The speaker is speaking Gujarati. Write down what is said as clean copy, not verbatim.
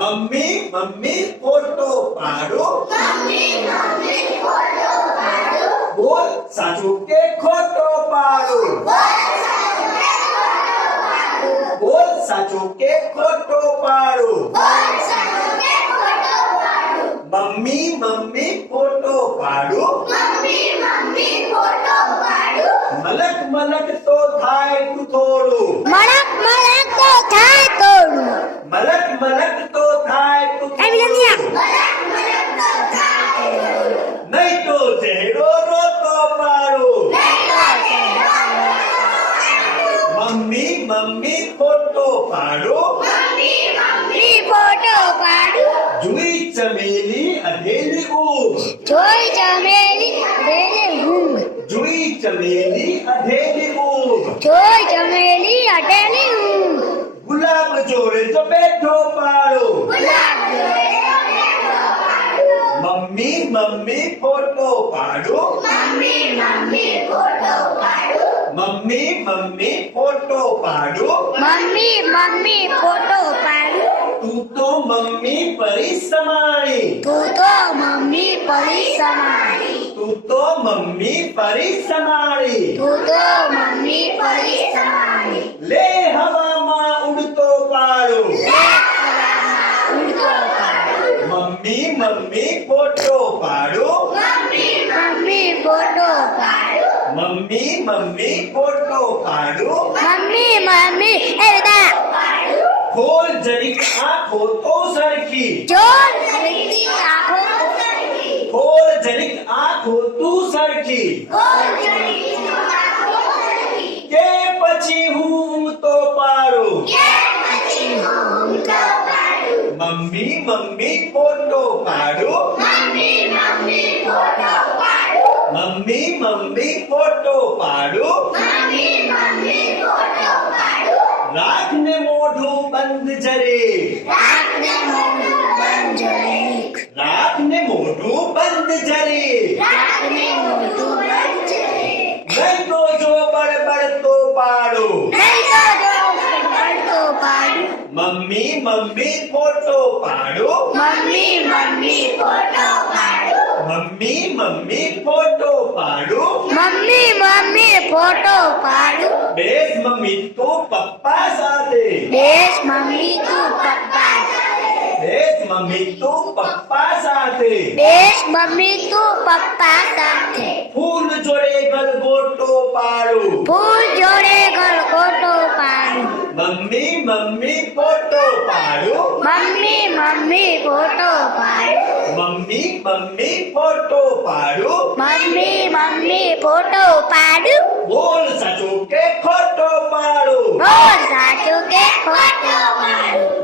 મમ્મી મમ્મી ફોટો પાડું બોલ સાચું કે ખોટો પાડું બોલ સાચું કે ખોટો પાડું મમ્મી મમ્મી ફોટો પાડું મલક મલક તો થાય તું થોડું મલક મલક તો થાય તું થોડું નહીં તો ચહેરો રોતો પાડું મમ્મી મમ્મી ફોટો પાડું જુઈ ચમેલી અધેલી ઊંઘ જુઈ ચમેલી અધેલી ઊંઘ ગુલાબ જોડે તો બેઠો પાડો મમ્મી મમ્મી ફોટો પાડો મમ્મી મમ્મી ફોટો પાડો તું તો મમ્મી પરી સમાણી તું તો મમ્મી પરી સમાણી લે હવામાં ઉડતો પાડો મમ્મી મમ્મી ફોટો પાડો મમ્મી મમ્મી ફોટો પાડો ખોલ જરીક આંખો તો સરખી ખોલ જરીક આંખો તું સરખી કે પછી હું ઊંઘતો પાડું મમ્મી મમ્મી ફોટો પાડો મમ્મી મમ્મી ફોટો પાડો રાખને મોઢું બંધ જરે રાખને મોઢું બંધ જરે નહીં તો જો બળબડ તો પાડો મમ્મી મમ્મી ફોટો પાડો મમ્મી મમ્મી ફોટો પાડો બેસ મમ્મી તું પપ્પા સાથે બેસ મમ્મી તું પપ્પા સાથે ફૂલ જોડે ગલગોટો પાડો મમ્મી મમ્મી ફોટો પાડો મમ્મી મમ્મી ફોટો પાડો બોલ